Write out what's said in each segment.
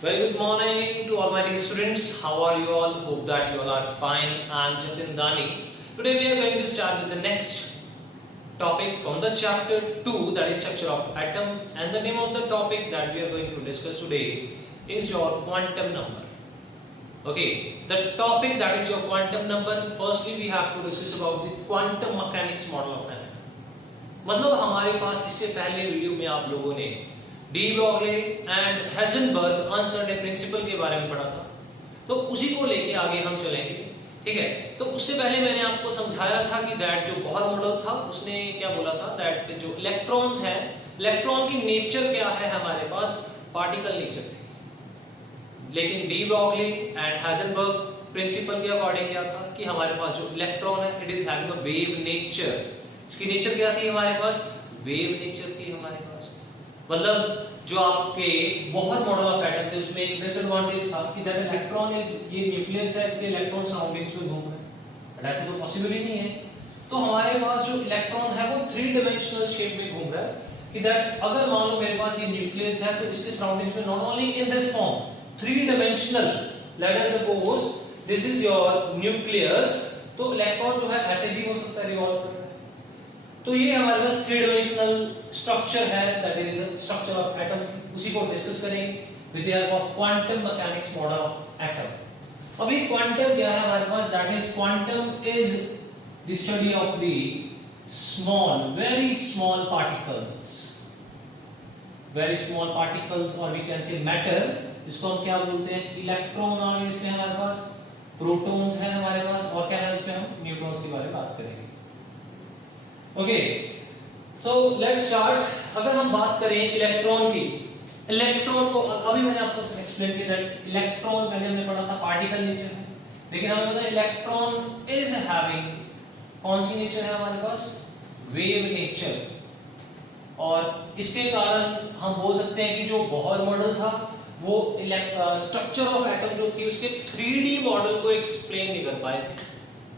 Very good morning to all my dear students. How are you all? Hope that you all are fine. I am Jatin Dani. Today we are going to start with the next topic from the chapter 2, that is structure of atom, and the name of the topic that we are going to discuss today is your quantum number. Okay, the topic that is your quantum number. Firstly we have to discuss about the quantum mechanics model of an atom. मतलब हमारे पास इससे पहले video में आप लोगों ने de Broglie and Heisenberg uncertain principle के बारे में पढ़ा था, तो उसी को लेके आगे हम चलेंगे। ठीक है, तो उससे पहले मैंने आपको समझाया था कि दैट जो बॉहर मॉडल था उसने क्या बोला था, दैट जो इलेक्ट्रॉन्स है, इलेक्ट्रॉन की नेचर क्या है, हमारे पास पार्टिकल नेचर थी। लेकिन de Broglie and Heisenberg principle के अकॉर्डिंग क्या था कि हमारे पास जो इलेक्ट्रॉन है it is having a wave nature. इसकी नेचर क्या थी, हमारे पास वेव नेचर थी हमारे पास। मतलब जो आपके बहुत मॉडल ऑफ एटम थे उसमें एक डिसएडवांटेज था कि दैट इलेक्ट्रॉन इज, ये न्यूक्लियस है, इसके इलेक्ट्रॉन सराउंडिंग्स में घूम रहे हैं, बट ऐसा तो पॉसिबल ही नहीं है। तो हमारे पास जो इलेक्ट्रॉन है वो 3 डायमेंशनल शेप में घूम रहा है कि दैट अगर मान लो मेरे पास ये न्यूक्लियस है तो इसके सराउंडिंग्स में not only in this form 3 dimensional, let us suppose this is your nucleus, तो इलेक्ट्रॉन जो है ऐसे भी हो सकता है, रिवॉल्व कर रहा है। तो ये हमारे पास 3 डायमेंशनल स्ट्रक्चर है, that is structure of atom. उसी को डिस्कस करेंगे with the help of quantum mechanics model of atom. अभी क्वांटम क्या है हमारे पास, that is quantum is the study of the small, very small particles, very small particles, और we can say matter, इसको हम क्या बोलते हैं, इलेक्ट्रॉन आ गए इसमें हमारे पास, प्रोटॉन्स है हमारे पास, और क्या है इसमें हम न्यूट्रॉन्स के बारे में बात करेंगे। ओके, तो लेट्स स्टार्ट। अगर हम बात करें इलेक्ट्रॉन की, इलेक्ट्रॉन को अभी मैंने आपको एक्सप्लेन किया दैट इलेक्ट्रॉन पहले हमने पढ़ा था पार्टिकल नेचर है, लेकिन हमें पता है इलेक्ट्रॉन इज हैविंग कौन सी नेचर है हमारे पास, वेव नेचर। और इसके कारण हम बोल सकते हैं कि जो बॉहर मॉडल था वो स्ट्रक्चर ऑफ एटम जो थी उसके 3D मॉडल को एक्सप्लेन नहीं कर पाए थे,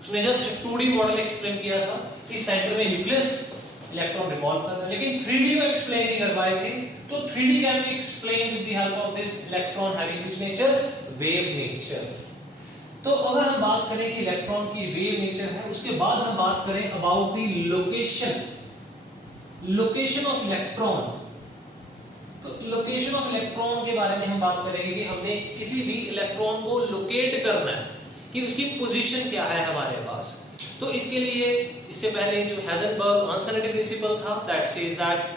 उसने जस्ट 2D मॉडल एक्सप्लेन किया था कि सेंटर में न्यूक्लियस, इलेक्ट्रॉन रिवॉल्व कर रहा है, लेकिन 3D को एक्सप्लेन नहीं कर पाए थे। तो 3D can be explain with the help of this electron having which nature, wave nature. तो अगर हम बात करें कि इलेक्ट्रॉन की वेव नेचर है, उसके बाद हम बात करें about the location, location of electron. तो लोकेशन ऑफ इलेक्ट्रॉन के बारे में हम बात करेंगे कि हमने किसी भी इलेक्ट्रॉन को लोकेट करना है कि उसकी पोजीशन क्या है हमारे पास। तो इसके लिए इससे पहले जो हेजनबर्ग अनसर्टेनिटी प्रिंसिपल था, that says that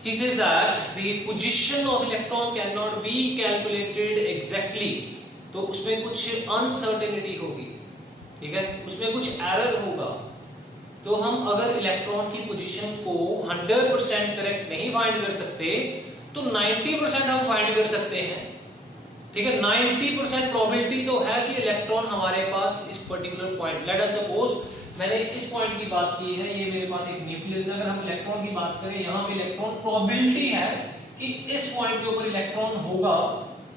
he says that the position of electron cannot be calculated exactly, तो उसमें कुछ अनसर्टेनिटी होगी, ठीक है, उसमें कुछ एरर होगा। तो हम अगर इलेक्ट्रॉन की पोजीशन को 100% करेक्ट नहीं फाइंड कर सकते तो 90% हम फाइंड कर सकते हैं, ठीक है। 90% प्रोबेबिलिटी तो है कि इलेक्ट्रॉन हमारे पास इस particular point, let us suppose मैंने इस पॉइंट की बात की है, ये मेरे पास एक न्यूक्लियस है, अगर हम इलेक्ट्रॉन की बात करें यहाँ पे इलेक्ट्रॉन, प्रोबेबिलिटी है कि इस पॉइंट के ऊपर इलेक्ट्रॉन होगा,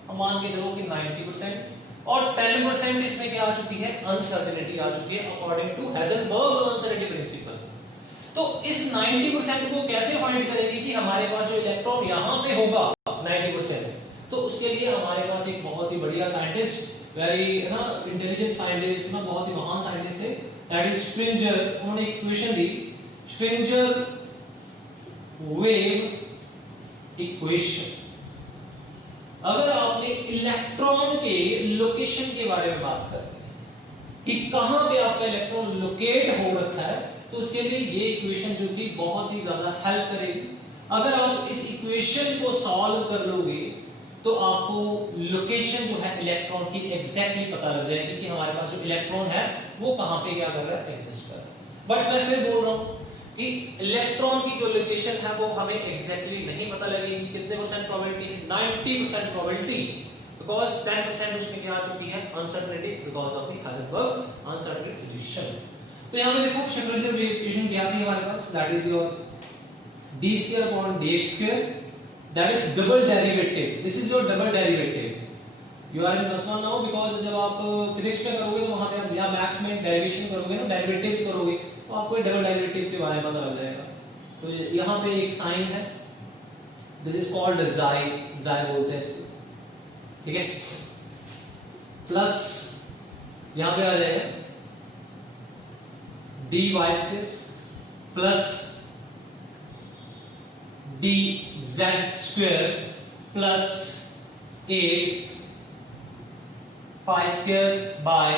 हम मान के चलो कि 90%, और 10% इसमें क्या आ चुकी है, अनसर्टेनिटी आ चुकी है according to Heisenberg uncertainty principle. तो इस 90% को कैसे फाइंड करेंगे कि हमारे पास जो इलेक्ट्रॉन यहाँ पे होगा 90%, तो उसके लिए हमारे पास एक बहुत ही बढ़िया साइंटिस्ट, वेरी ना इंटेलिजेंट साइंटिस्ट, ना बहुत ही महान साइंटिस्ट है, दैट इज स्ट्रिंजर। उन्होंने एक इक्वेशन दी, स्ट्रिंजर वेव इक्वेशन। अगर आपने इलेक्ट्रॉन के लोकेशन के बारे में बात कर कि कहां पे आपका इलेक्ट्रॉन लोकेट हो रखा है, तो उसके लिए ये इक्वेशन जो थी बहुत ही ज्यादा हेल्प करेगी। अगर आप इस इक्वेशन को सॉल्व कर लोगे तो आपको लोकेशन जो है इलेक्ट्रॉन की एग्जैक्टली पता लग जाएगी कि हमारे पास जो इलेक्ट्रॉन है वो कहां पे क्या कर रहा है, एग्जिस्ट कर रहा है। बट मैं फिर बोल रहा हूं कि इलेक्ट्रॉन की जो लोकेशन है वो हमें एग्जैक्टली नहीं पता लगेगी। कितने परसेंट प्रोबेबिलिटी, 90% प्रोबेबिलिटी, बिकॉज़ 10% उसमें क्या आ चुकी है, uncertainty, because of the Heisenberg uncertainty position. तो यहां पे देखो श्रोडिंगर वेव इक्वेशन क्या थी हमारे पास, that is your d2/dx², that is double derivative, this is your double derivative, you are in +1 now, because जब आप फिजिक्स में करोगे तो वहां पे आप या मैथ्स में डेरिवेशन करोगे ना, डेरिवेटिव्स करोगे, तो आपको डबल डेरिवेटिव के बारे में पता लग जाएगा। तो यहाँ पे एक साइन है, this is called xi, xi बोलते हैं इसको, ठीक है, प्लस यहां पे आ जाएगा dy square plus dz square plus 8 pi square by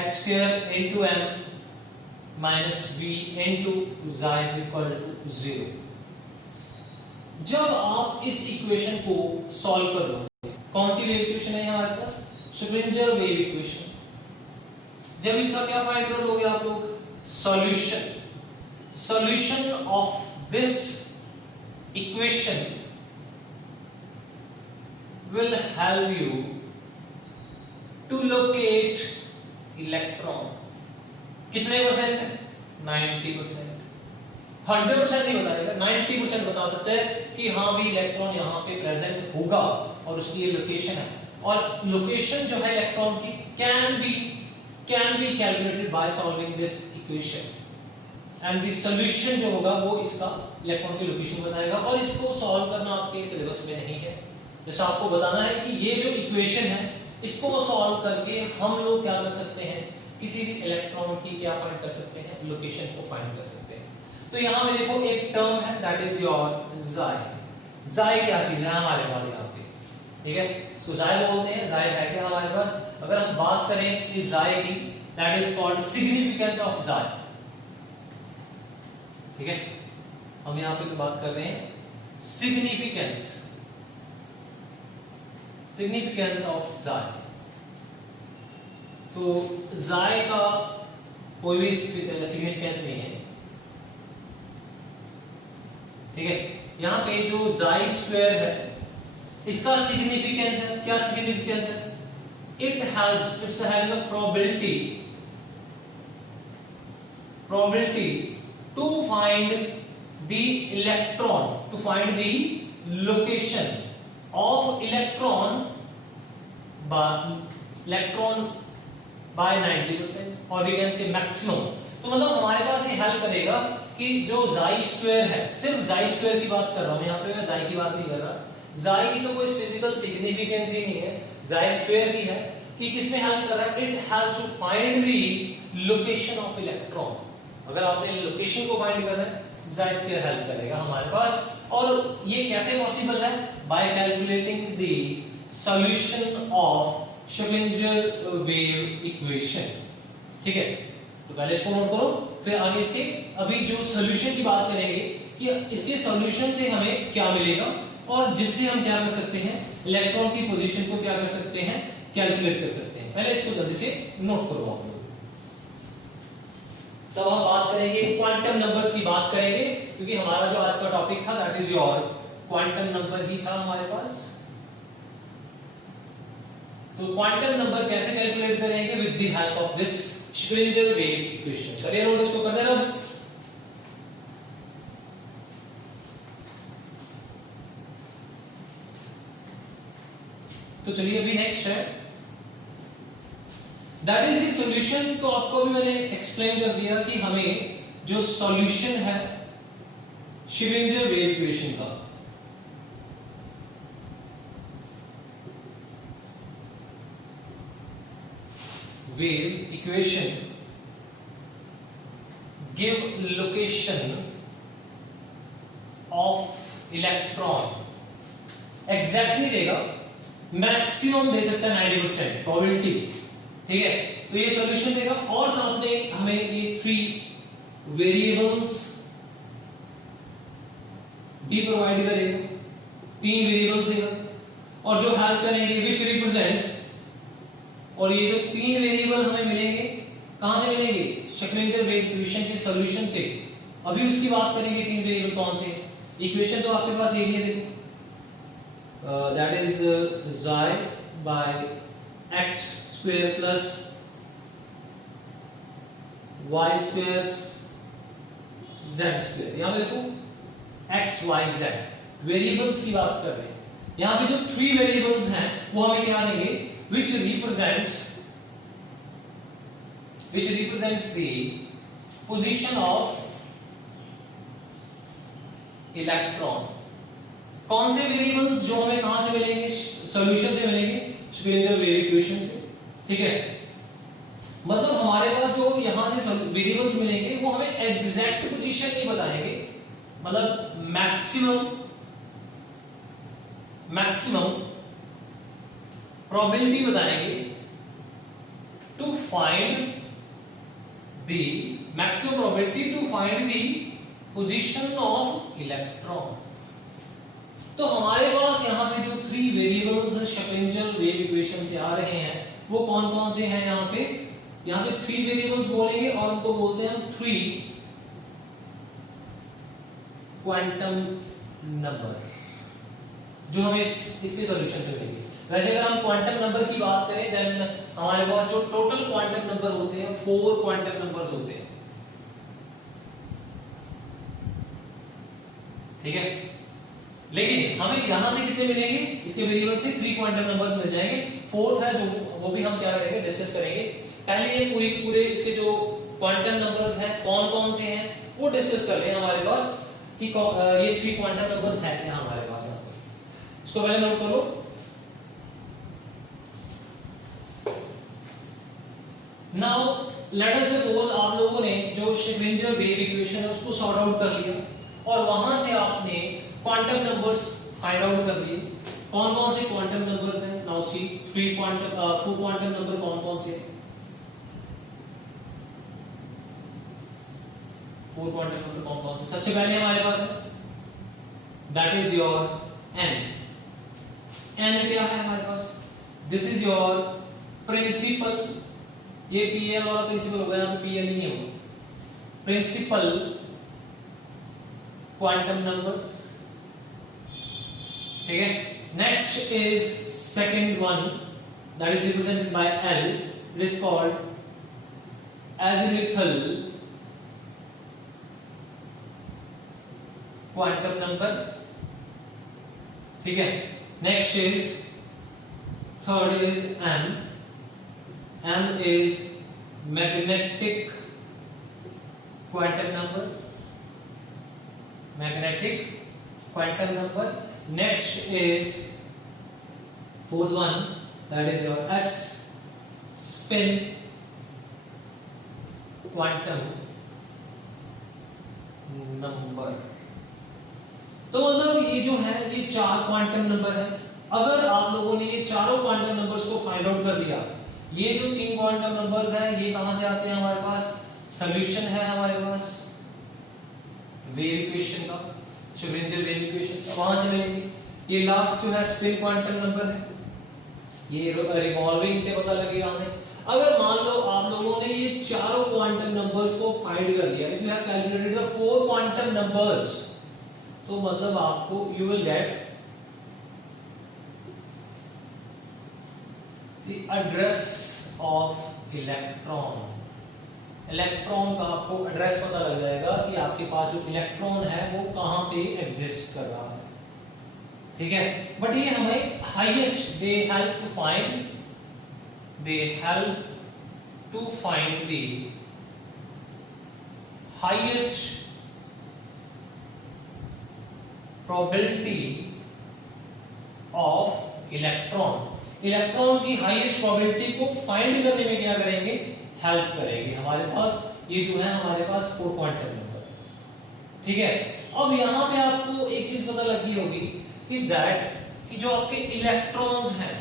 x square into m minus v into z is equal to 0। जब आप इस इक्वेशन को सॉल्व कर लो, कौन सी वेव इक्वेशन है हमारे पास? Schrodinger wave equation. जब इसका क्या फाइंड कर लोगे आप लोग? Solution of this equation will help you to locate electron। कितने परसेंट? 90%। 100% नहीं बता देगा, 90% बता सकते हैं कि हाँ भी इलेक्ट्रॉन यहाँ पे प्रेजेंट होगा और उसकी ये लोकेशन है। और लोकेशन जो है इलेक्ट्रॉन की can be calculated by solving this equation and this solution जो होगा वो इसका इलेक्ट्रॉन की लोकेशन बताएगा। और इसको सॉल्व करना आपके सिलेबस में नहीं है, जैसा आपको बताना है कि ये जो इक्वेशन है इसको सॉल्व करके हम लोग क्या कर सकते हैं, किसी भी इलेक्ट्रॉन की क्या फाइंड कर सकते हैं, लोकेशन को फाइंड कर सकते हैं। तो यहाँ पे देखो एक टर्म है दैट इज योर जाई। जाई क्या चीज है हमारे पास यहाँ पे, ठीक है, इसको जाई बोलते हैं। जाई है क्या हमारे पास? अगर हम बात करें इस जाई की, that is called significance of जाई। ठीक है, हम यहाँ पे बात कर रहे हैं सिग्निफिकेंस ऑफ जाई। तो जाई का कोई भी सिग्निफिकेंस नहीं है, ठीक है। यहाँ पे जो जाई स्क्वायर है इसका सिग्निफिकेंस है, क्या सिग्निफिकेंस है? It helps, it's having a probability to find the electron, to find the location of electron by 90% or we can say maximum। तो मतलब हमारे पास ये हेल्प करेगा कि जो जाई स्क्वायर है, सिर्फ जाई स्क्वायर की बात कर रहा हूं यहाँ पे, मैं जाई की बात नहीं कर रहा। जाई की तो कोई फिजिकल सिग्निफिकेंस ही नहीं है, जाई स्क्वायर की है कि किसमें हेल्प कर रहा है? It helps to find the location of electron. अगर आपने लोकेशन को फाइंड करना है, जाई स्क्वायर हेल्प करेगा हमारे पास। और ये कैसे पॉसिबल है? Bye calculating the solution of Schrodinger wave equation. ठीक है, तो पहले इसको नोट करो, फिर आगे इसके अभी जो सॉल्यूशन की बात करेंगे कि इसके सॉल्यूशन से हमें क्या मिलेगा और जिससे हम क्या कर सकते हैं, इलेक्ट्रॉन की पोजीशन को क्या कर सकते हैं, कैलकुलेट कर सकते हैं। पहले इसको जल्दी से नोट करो आप लोग। तब हम बात करेंगे क्वांटम नंबर्स की बात करेंगे, क्योंकि हमारा जो आज का टॉपिक था that is your quantum number ही था हमारे पास। तो क्वांटम नंबर कैसे कैलकुलेट करेंगे? With the help of this Schrodinger wave equation. करिए नोट इसको, कर दे रहा हूं। तो चलिए अभी नेक्स्ट है दैट इज द सॉल्यूशन। तो आपको भी मैंने एक्सप्लेन कर दिया कि हमें जो सॉल्यूशन है श्रोडिंगर वेव इक्वेशन का, wave equation give location of electron exactly देगा, मैक्सिमम दे सकता है 90% प्रोबेबिलिटी। ठीक है, तो ये सॉल्यूशन देगा और साथ में हमें ये 3 वेरिएबल्स भी प्रोवाइड करेगा, 3 वेरिएबल्स देगा और जो हेल्प करेंगे विच रिप्रेजेंट्स। और ये जो 3 वेरिएबल हमें मिलेंगे कहां से मिलेंगे? श्रोडिंगर वेव इक्वेशन के सॉल्यूशन से। अभी उसकी बात करेंगे 3 वेरिएबल कौन से। इक्वेशन तो आपके पास यही है, देखो दैट इज जाई by x square plus y square z square. यहां पे देखो x y z वेरिएबल्स की बात कर रहे हैं। यहां पे जो 3 वेरिएबल्स हैं वो हमें क्या देंगे? which represents the position of electron। कौन से वेरिएबल्स जो हमें कहां से मिलेंगे? सॉल्यूशन से मिलेंगे, श्रोडिंगर वेव इक्वेशन से। ठीक है, मतलब हमारे पास जो यहां से वेरिएबल्स मिलेंगे वो हमें एग्जैक्ट पोजीशन नहीं बताएंगे, मतलब मैक्सिमम प्रोबेबिलिटी बताएंगे to find the maximum probability to find the position of electron. तो हमारे पास यहाँ पे जो 3 वेरिएबल्स श्रोडिंगर वेव इक्वेशन से आ रहे हैं वो कौन कौन से हैं? यहाँ पे 3 वेरिएबल्स बोलेंगे और उनको बोलते हैं हम 3 क्वांटम नंबर, जो हमें इसके सॉल्यूशन से मिलेंगे। वैसे अगर हम क्वांटम नंबर की बात करें देन हमारे पास जो टोटल क्वांटम नंबर होते हैं 4 क्वांटम नंबर्स होते हैं। ठीक है, लेकिन हमें यहां से कितने मिलेंगे? इसके वेरिएबल से 3 क्वांटम नंबर्स मिल जाएंगे। फोर्थ है जो वो भी हम क्या करेंगे, डिस्कस करेंगे। पहले ये पूरे इसके जो क्वांटम नंबर्स हैं कौन कौन से हैं वो डिस्कस कर लें हमारे पास कि ये 3 क्वांटम नंबर्स हैं क्या हमारे पास। यहाँ पर इसको पहले नोट करो। नाउ लेट अस सपोज आप लोगों ने जो श्रोडिंगर वेव इक्वेशन है उसको सॉर्ट आउट कर लिया और वहां से आपने क्वांटम नंबर्स फाइंड आउट कर लिए। कौन कौन से क्वांटम नंबर्स हैं? नाउ सी 4 क्वांटम नंबर कौन कौन से? 4 क्वांटम नंबर कौन कौन से? सबसे पहले हमारे पास है that is your n। n क्या है हमारे पास? This is your principal. ये pl वाला प्रिंसिपल होगा, यहाँ पे pl ही नहीं होगा। Principal quantum number. ठीक है, next is second one that is represented by l। It is called azimuthal quantum number. ठीक है, next is third is m। m is magnetic quantum number। magnetic quantum number। next is fourth one that is your s spin quantum number। तो मतलब ये जो है ये 4 quantum number है। अगर आप लोगों ने ये चारों क्वांटम नंबर्स को फाइंड आउट कर दिया, ये जो 3 क्वांटम नंबर्स हैं ये कहां से आते हैं हमारे पास? सॉल्यूशन है हमारे पास वेव इक्वेशन का, श्रोडिंगर वेव इक्वेशन, वहां से मिलेंगे। ये लास्ट जो है स्पिन क्वांटम नंबर है, ये रिवॉल्विंग से पता लगेगा हमें। अगर मान लो आप लोगों ने ये चारों क्वांटम नंबर्स को फाइंड कर लिया, if you have calculated the 4 quantum numbers, तो मतलब आपको you will get the address of electron। Electron का आपको एड्रेस पता लग जाएगा कि आपके पास जो इलेक्ट्रॉन है वो कहां पे एग्जिस्ट कर रहा है। ठीक है, बट ये हमें हाईएस्ट दे help to find the highest probability of electron. Electron की हाईएस्ट प्रोबेबिलिटी को फाइंड करने में क्या करेंगे? हेल्प करेंगे। हमारे पास ये जो है हमारे पास 4 क्वांटम नंबर। ठीक है, अब यहां पे आपको एक चीज पता लगी होगी कि कि जो आपके इलेक्ट्रॉन्स हैं,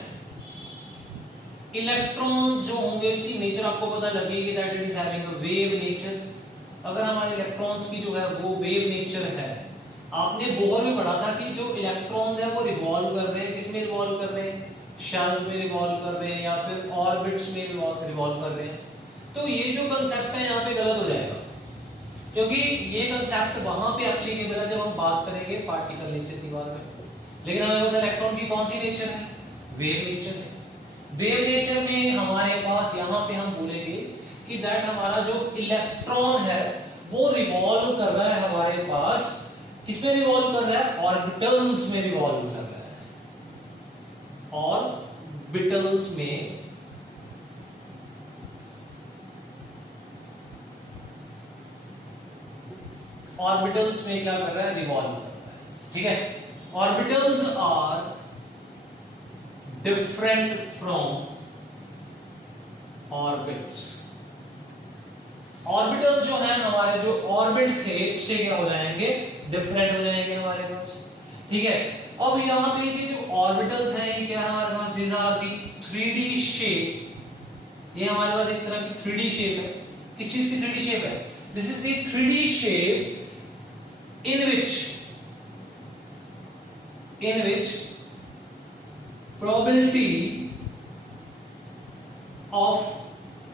इलेक्ट्रॉन्स जो होंगे उसकी नेचर आपको पता लगेगी that it is having a wave nature. अगर हमारे इलेक्ट्रॉन्स की जो है वो वेव नेचर है, आपने बोहर में पढ़ा था कि जो इलेक्ट्रॉन्स हैं वो रिवॉल्व कर रहे हैं, किसमें रिवॉल्व कर रहे हैं? शेल्स में रिवॉल्व कर रहे हैं या फिर ऑर्बिट्स में रिवॉल्व कर रहे हैं। तो ये जो कांसेप्ट है यहाँ पे गलत हो जाएगा, क्योंकि ये कांसेप्ट वहां पे एप्लीकेबल है जब हम बात करेंगे पार्टिकल नेचर की बात में। लेकिन हमें पता है इलेक्ट्रॉन की कौन सी नेचर है? वेव नेचर है। वेव नेचर में हमारे पास यहाँ पे हम बोलेंगे कि दैट हमारा जो इलेक्ट्रॉन है वो रिवॉल्व कर रहा है हमारे पास, किसमें रिवॉल्व कर रहा है? ऑर्बिटल्स में रिवॉल्व कर रहा है। ऑर्बिटल्स में क्या कर रहा है? रिवॉल्व कर रहा है। ठीक है, orbitals are different from orbits. Orbital जो है हमारे, जो ऑर्बिट थे उससे क्या हो जाएंगे, डिफरेंट हो जाएंगे हमारे पास, ठीक है। अब यहाँ पे ये जो ऑर्बिटल्स हैं ये क्या है हमारे पास, these are the 3D shape, ये हमारे पास एक तरह की 3D शेप है। किस चीज की 3D शेप है, this is the 3D shape in which probability of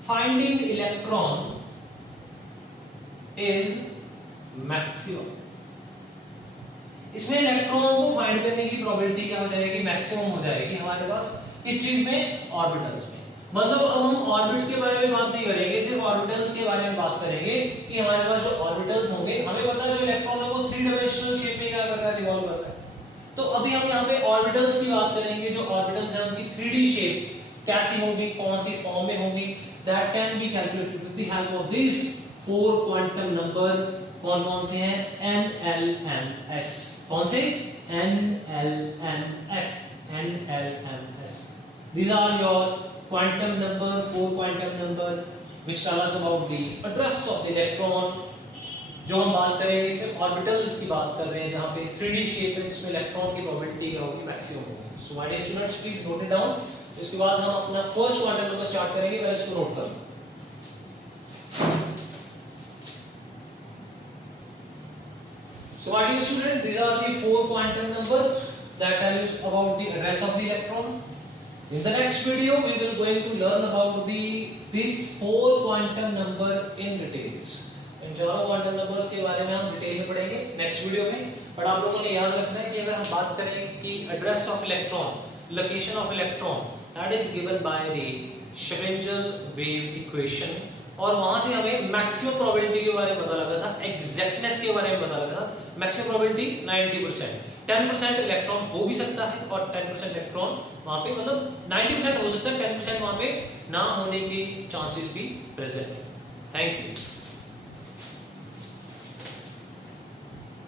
finding electron is maximum। इसमें इलेक्ट्रॉन को फाइंड करने की प्रोबेबिलिटी क्या हो जाएगी, मैक्सिमम हो जाएगी हमारे पास इस चीज में, ऑर्बिटल्स में। मतलब अब हम ऑर्बिट्स के बारे में बात नहीं करेंगे, सिर्फ ऑर्बिटल्स के बारे में बात करेंगे कि हमारे पास जो ऑर्बिटल्स होंगे, हमें पता है जो इलेक्ट्रॉन है वो 3 डायमेंशनल शेप में क्या कर रहा है, रिवॉल्व कर रहा है। तो अभी हम यहाँ पे ऑर्बिटल्स की बात करेंगे, जो ऑर्बिटल्स हैं उनकी 3D शेप कैसी होगी, कौन सी फॉर्म में होगी, that can be calculated with the help of this 4 quantum number. कौन कौन से हैं, NLMS, कौन से, NLMS, NLMS। These are your quantum number, 4 quantum number which tell us about the address of the electron। जो हम बात करेंगे इसमें ऑर्बिटल्स की बात कर रहे हैं, जहाँ पे 3D शेप है जिसमें इलेक्ट्रॉन की प्रोबेबिलिटी क्या होगी, मैक्सिमम होगी। So my dear students please note it down. इसके बाद हम अपना फर्स्ट क्वांटम नंबर स्टार्ट करेंगे, पहले इसको नोट कर लो। So what is student, these are the 4 quantum number that tell you about the address of the electron. In the next video we will going to learn about these 4 quantum number in details। इन चारों quantum numbers के बारे में हम detail में पढ़ेंगे next video में। But आप लोगों ने याद रखना है कि अगर हम बात करें कि address of electron, location of electron, that is given by the Schrodinger wave equation, और वहां से हमें मैक्सिमम प्रोबेबिलिटी के बारे में पता लगा था, एग्जैक्टनेस के बारे में पता लगा था। मैक्सिमम प्रोबेबिलिटी 90%, 10% इलेक्ट्रॉन हो भी सकता है और 10% इलेक्ट्रॉन वहां पे, मतलब 90% हो सकता है, 10% वहां पे ना होने के चांसेस भी प्रेजेंट है। Thank you.